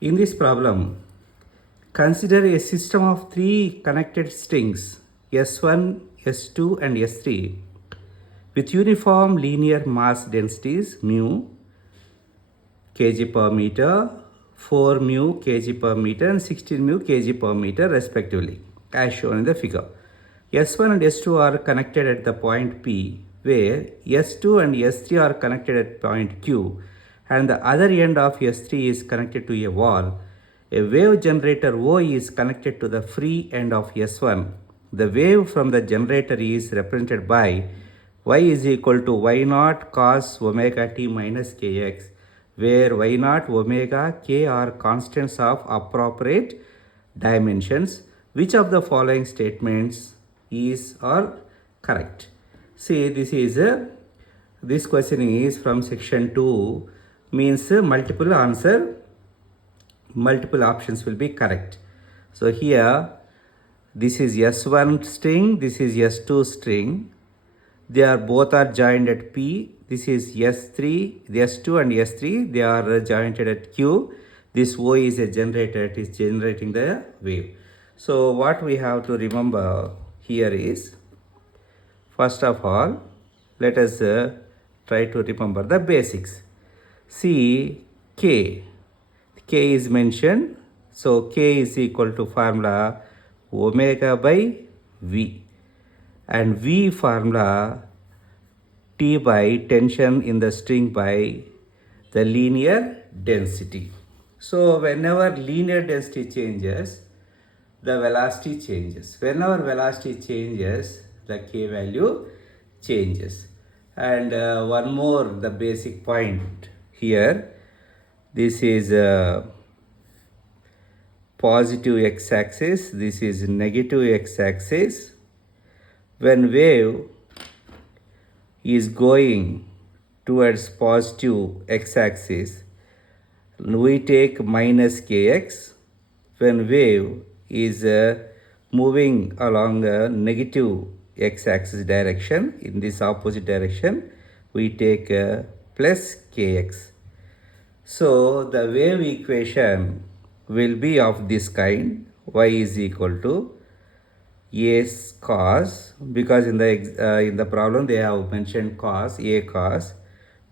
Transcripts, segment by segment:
In this problem, consider a system of three connected strings S1, S2 and S3 with uniform linear mass densities mu kg per meter, 4 mu kg per meter and 16 mu kg per meter respectively as shown in the figure. S1 and S2 are connected at the point P, where S2 and S3 are connected at point Q, and the other end of S3 is connected to a wall. A wave generator O is connected to the free end of S1. The wave from the generator is represented by y is equal to y naught cos omega t minus kx, where y naught, omega, k are constants of appropriate dimensions. Which of the following statements is or correct? See, this question is from section 2, means multiple answer, multiple options will be correct. So here this is S1 string, this is S2 string. They are both are joined at P. This is S3, S2 and S3. They are joined at Q. This O is a generator. It is generating the wave. So what we have to remember here is, first of all, let us try to remember the basics. See, K. K is mentioned. So K is equal to formula omega by V. And V formula T by tension in the string by the linear density. So whenever linear density changes, the velocity changes. Whenever velocity changes, the K value changes. And one more, the basic point here. This is positive x-axis. This is negative x-axis. When wave is going towards positive x-axis, we take minus kx. When wave is moving along a negative x-axis direction, in this opposite direction, we take plus kx. So the wave equation will be of this kind. Y is equal to a cos, because in the problem they have mentioned cos, a cos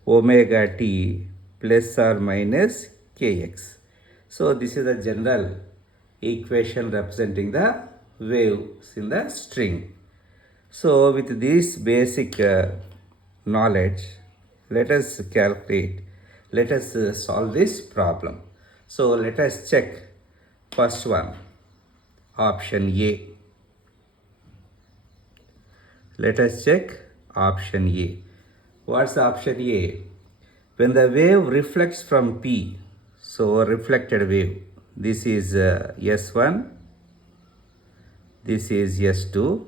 omega t plus or minus kx. So this is the general equation representing the waves in the string. So with this basic knowledge, let us calculate, let us solve this problem. So let us check first one, option A. Let us check option A. What's option A? When the wave reflects from P, so reflected wave, this is S1, this is S2,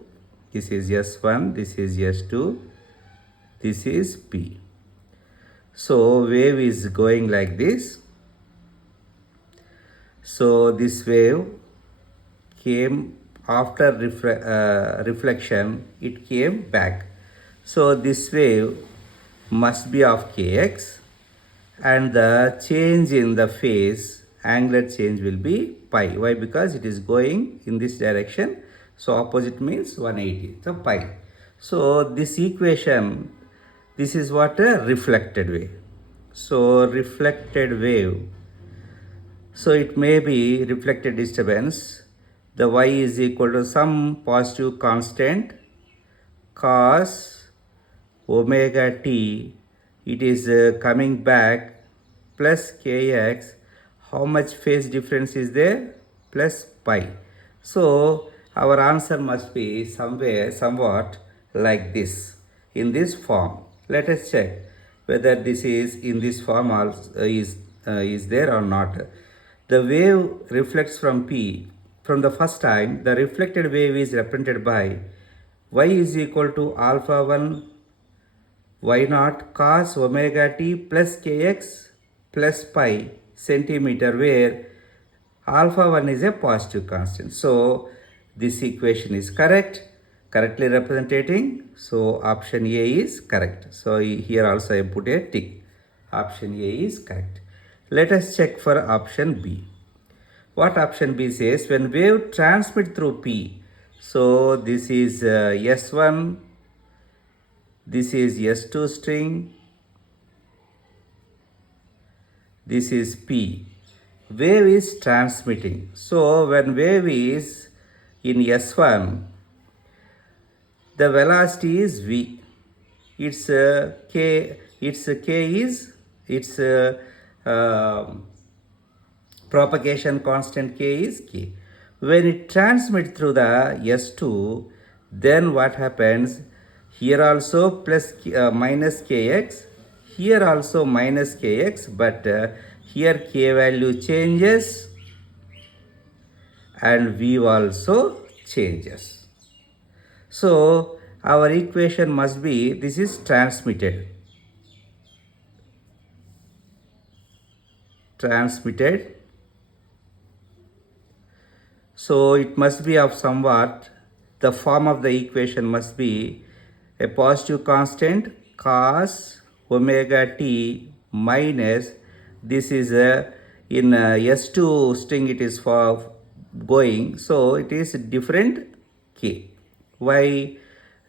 this is S1, this is S2, this is P. So wave is going like this. So this wave came after reflection, it came back. So this wave must be of kx, and the change in the phase, angular change will be pi. Why? Because it is going in this direction. So opposite means 180. So pi. So this equation, this is what a reflected wave. So reflected wave. So it may be reflected disturbance. The y is equal to some positive constant cos omega t. It is coming back plus kx. How much phase difference is there? Plus pi. So our answer must be somewhat like this, in this form. Let us check whether this is in this form also, is there or not. The wave reflects from P. From the first time, the reflected wave is represented by y is equal to alpha 1 y naught cos omega t plus kx plus pi centimeter, where alpha 1 is a positive constant. So this equation is correctly representing. So option A is correct. So here also I put a tick. Option A is correct. Let us check for option B. What option B says? When wave transmit through P, so this is S1, this is S2 string, this is P. Wave is transmitting. So when wave is in S1, the velocity is V. Its K. Its K is its propagation constant K is K. When it transmits through the S2, then what happens? Here also plus minus Kx, here also minus Kx, but here K value changes and V also changes. So our equation must be, this is transmitted. So it must be of somewhat, the form of the equation must be a positive constant cos omega t minus, this is in S2 string it is for going, so it is different K. Why?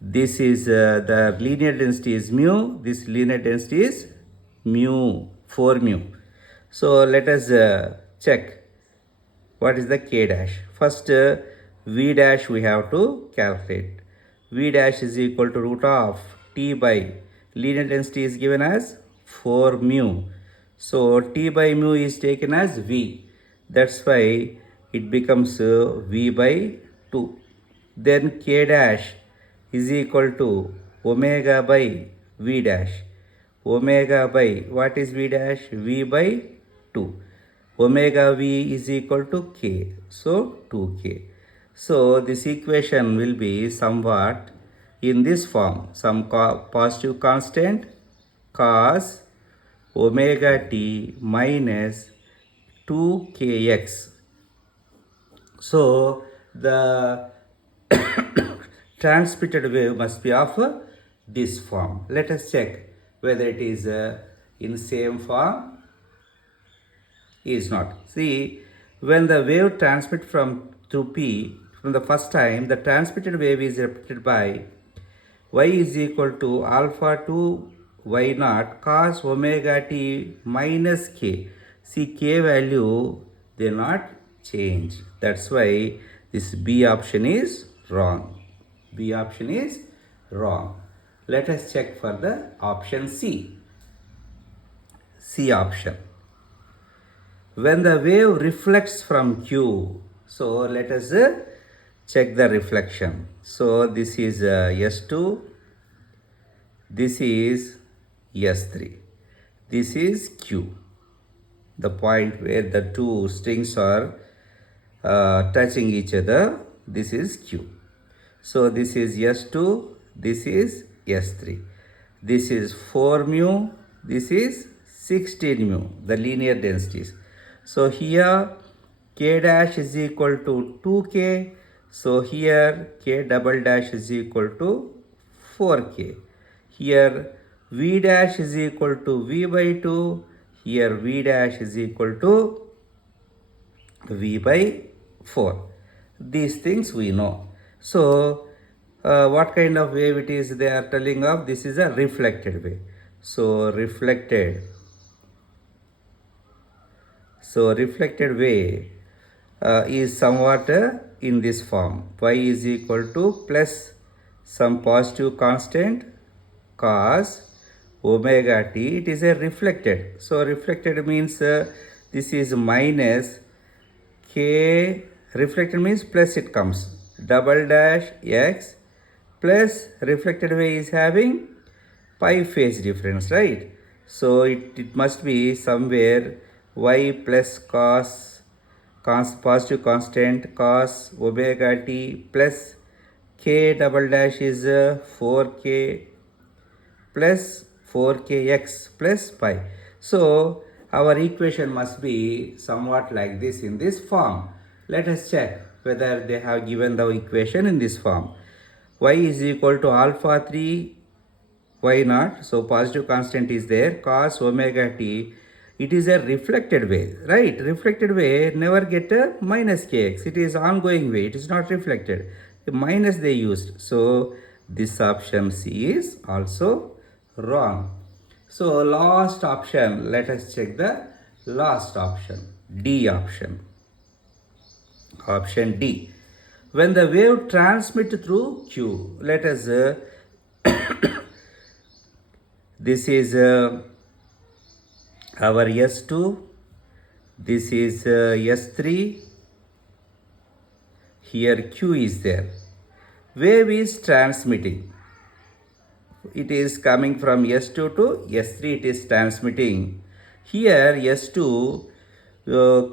This is the linear density is mu, this linear density is mu, 4 mu. So let us check what is the K dash. First V dash we have to calculate. V dash is equal to root of T by, linear density is given as 4 mu. So T by mu is taken as V. That's why it becomes V by 2. Then K dash is equal to omega by V dash. Omega by, what is V dash? V by 2. Omega V is equal to K. So 2K. So this equation will be somewhat in this form. Some positive constant cos omega t minus 2kx. So the transmitted wave must be of this form. Let us check whether it is in same form. Is not. See, when the wave transmit from through P from the first time, the transmitted wave is represented by y is equal to alpha 2 y naught cos omega t minus k. See, k value they not change. That's why this B option is wrong. B option is wrong. Let us check for the option C. C option. When the wave reflects from Q, so let us check the reflection. So this is S2, this is S3, this is Q, the point where the two strings are touching each other, this is Q. So this is S2, this is S3, this is 4 mu, this is 16 mu, the linear densities. So here K dash is equal to 2K. So here K double dash is equal to 4K. Here V dash is equal to V by 2. Here V dash is equal to V by 4. These things we know. So what kind of wave it is they are telling of? This is a reflected wave. So reflected wave is somewhat in this form. Y is equal to plus some positive constant cos omega t. It is a reflected. So reflected means this is minus k. Reflected means plus it comes. Double dash x plus reflected wave is having pi phase difference, right? So it must be somewhere y plus cos positive constant cos omega t plus k double dash is 4k plus 4kx plus pi. So our equation must be somewhat like this in this form. Let us check whether they have given the equation in this form. Y is equal to alpha 3 y naught, so positive constant is there, cos omega t It is a reflected wave, right? Reflected wave never get a minus kx. It is ongoing wave. It is not reflected. The minus they used. So this option C is also wrong. So last option, let us check the last option, D option. Option D. When the wave transmit through Q, let us, this is our S2, this is S3, here Q is there. Wave is transmitting. It is coming from S2 to S3, it is transmitting. Here S2,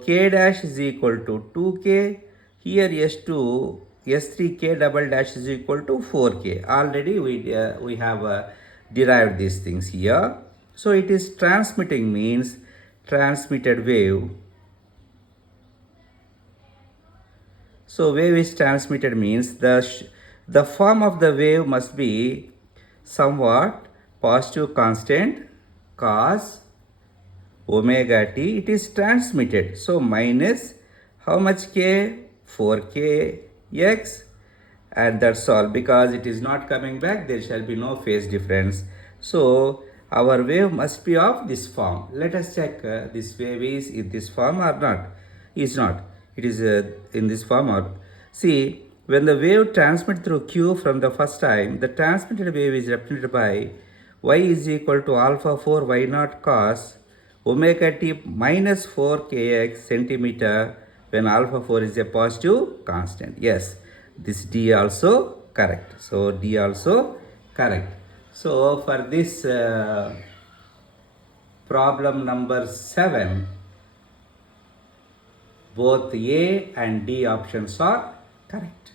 K dash is equal to 2K. Here S2, S3 K double dash is equal to 4K. Already we have derived these things here. So it is transmitting means transmitted wave. So wave is transmitted means the form of the wave must be somewhat positive constant cos omega t. It is transmitted. So minus how much k? 4k x, and that's all. Because it is not coming back, there shall be no phase difference. So our wave must be of this form. Let us check this wave is in this form or not. Is not. It is in this form or. See, when the wave transmits through Q from the first time, the transmitted wave is represented by y is equal to alpha 4 y naught cos omega t minus 4 kx centimeter when alpha 4 is a positive constant. Yes, this D also correct. So D also correct. So for this problem number 7, both A and D options are correct.